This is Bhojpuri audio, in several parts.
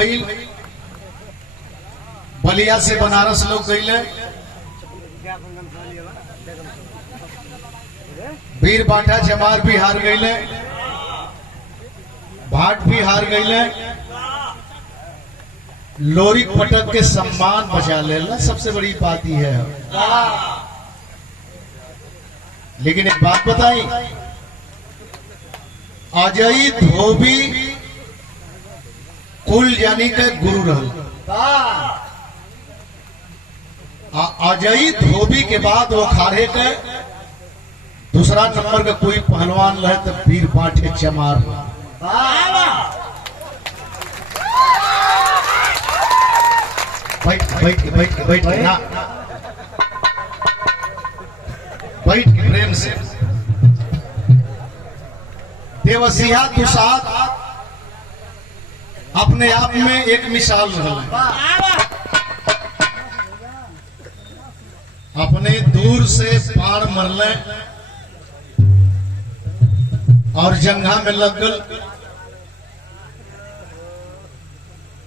भइल, बलिया से बनारस लोग गईले, वीर बांटा जमार भी हार गईले, भाट भी हार गईले, लोरी पटक के सम्मान बचा लेना सबसे बड़ी बात यह है। लेकिन एक बात बताई, अजय धोबी कुल यानी के गुरु रहल। अजय धोबी के बाद वो अखाड़े के दूसरा नंबर का कोई पहलवान रहे तो वीर बांटे चमार। बैठ बैठ बैठ बैठ ना, बैठ के प्रेम से। देवसिया दुसाद अपने आप में एक मिसाल रहा, अपने दूर से पार मरले और जंघा में लग गल।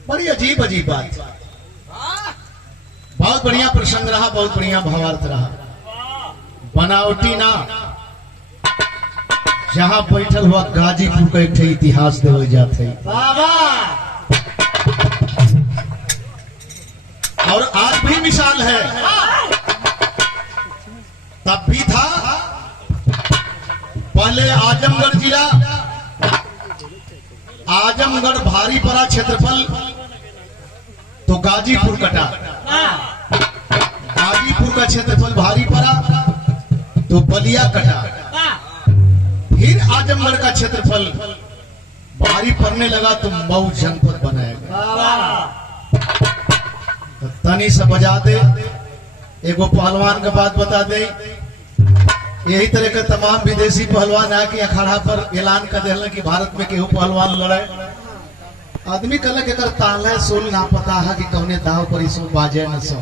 बड़ी अजीब अजीब बात, बहुत बढ़िया प्रसंग रहा, बहुत बढ़िया भावार्थ रहा। बनावटी ना, जहां बैठल हुआ गाजीपुर का एक इतिहास देवल जाते और आज भी मिसाल है, तब भी था। पहले आजमगढ़ जिला, आजमगढ़ भारी पड़ा क्षेत्रफल तो गाजीपुर कटा, गाजीपुर का क्षेत्रफल भारी पड़ा तो बलिया कटा, फिर आजमगढ़ का क्षेत्रफल भारी पड़ने लगा तो मऊ जनपद बनाया गया। तो तनी से बजा दे, एगो पहलवान का बात बता दे। यही तरह के तमाम विदेशी पहलवान आके अखाड़ा पर ऐलान कर दिया कि भारत में केहू पहलवान लड़े। आदमी कहल के ताला सोल ना पता है कि कौने दाव पर इसो बाजे न सो।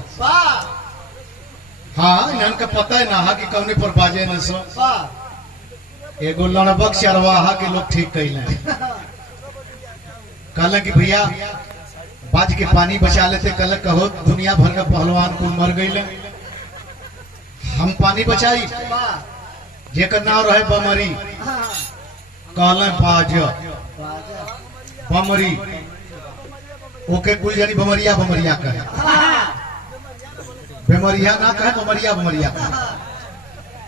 हाँ, इनका पता है ना है कि कौने पर बाजे न सो। एगो लड़बक चरवाहा के लोग ठीक कैले, कहल कि भैया बाज के पानी बचा लेते। कहल कहो दुनिया भर का पहलवान कुल मर गईले, हम पानी बचाई। जेकर नाम रहे बमरी, कहले बाज बमरी, ओके कुल जानी बमरिया बमरिया कहे, बेमरिया ना कहे, बमरिया बमरिया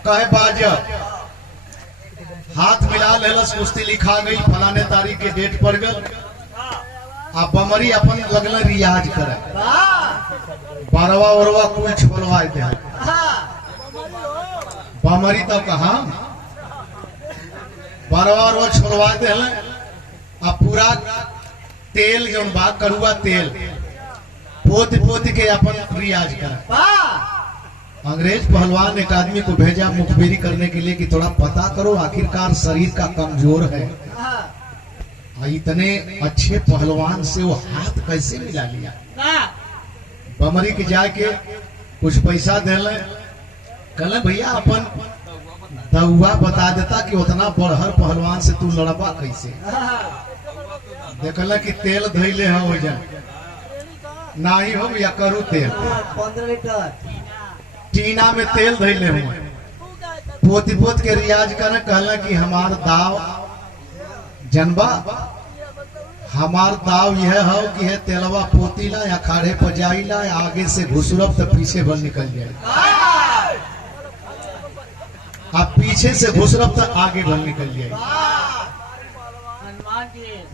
कहे बाज। हाथ मिला लेलस, कुश्ती लिखा गई, फलाने तारीख के डेट पर गल। आ बमरी अपन लगल रियाज करे, बारवा वरवा कुल छोड़वा दे। बमरी तो कहा बारवा वरवा छोड़वा दे। आ पूरा तेल जो बा करुआ तेल पोत पोत के अपन रियाज करे। अंग्रेज पहलवान एक आदमी को भेजा मुखबिरी करने के लिए कि थोड़ा पता करो आखिरकार शरीर का कमजोर है, इतने अच्छे पहलवान से वो हाथ कैसे मिला लिया। बमरी के जाके कुछ पैसा दे, कहले भैया अपन दउआ बता देता कि उतना बड़हर पहलवान से तू लड़बा कैसे। देखल कि तेल धैले हो जा ना ही हो या करू तेल 15 लीटर टीना में तेल धैले हुए, पोती पोत के रियाज करे। कहला कि हमार दाव जनबा, हमार दाव यह हो कि है तेलवा पोतीला या खाड़े पर जाइला, आगे से घुसरब तो पीछे भर निकल जाए, अब पीछे से घुसरब तो आगे भर निकल जाए।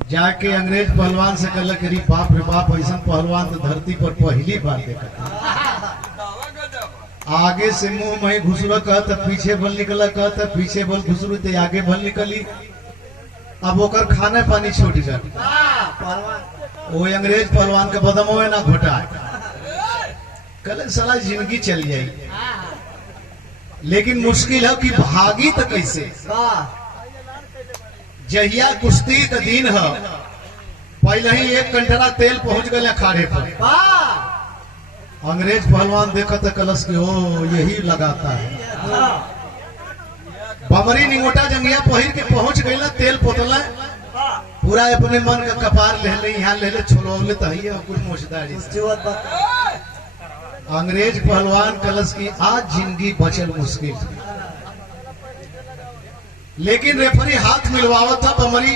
जाके अंग्रेज पहलवान से कहल कि बाप रे बाप, ऐसा पहलवान तो धरती पर पहली बार देखा। आगे से मुंह में घुसरो कहता, पीछे बल निकला कहता, पीछे बल घुसरू तो आगे बल निकली। अब ओकर खाने पानी छूट गया, वो अंग्रेज पहलवान के बदमो ना घोटा, कल सारा जिंदगी चल जाई। लेकिन मुश्किल है कि भागी तो कैसे। जहिया कुश्ती का दिन है, पहले ही 1 कंटरा तेल पहुंच गए अखाड़े पर। अंग्रेज पहलवान देखा तो कलश के ओ यही लगाता है। बमरी निंगोटा जंगिया पहिर के पहुंच गई, तेल पोतल पूरा अपने मन का कपार ले ले यहाँ ले ले छोड़ोले तो ही कुछ मोशदारी अंग्रेज पहलवान कलश की आज जिंदगी बचल मुश्किल, लेकिन रेफरी हाथ मिलवावत था बमरी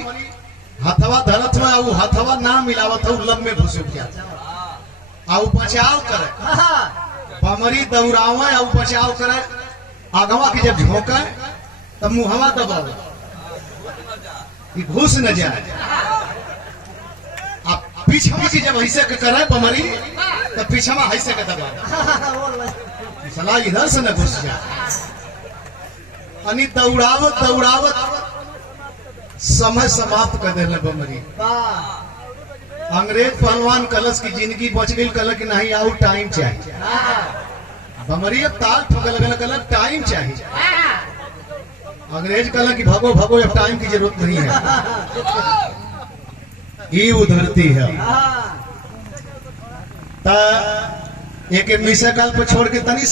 हथवा धरत में और हथवा ना मिलावत था लब में घुस गया और बचाव करे बमरी दौड़ावे और बचाव करे आगवा की जब झोंके तब मुहवा दबावे घुस न जाए। अब पीछा की जब ऐसे करे बमरी तो पीछा में ऐसे के दबावे सलाह इधर से न घुस जाए। अनि दौड़ावत दौड़ावत समय समाप्त कर देने बमरी। अंग्रेज पहलवान कलश की जिंदगी बच गई, कल की नहीं आउ टाइम चाहिए बमरी अब ताल ठोके लगे टाइम चाहिए। अंग्रेज कल की भगो भगो अब टाइम की जरूरत नहीं है, ये उधरती है। एक मिसे कल को छोड़ के तनी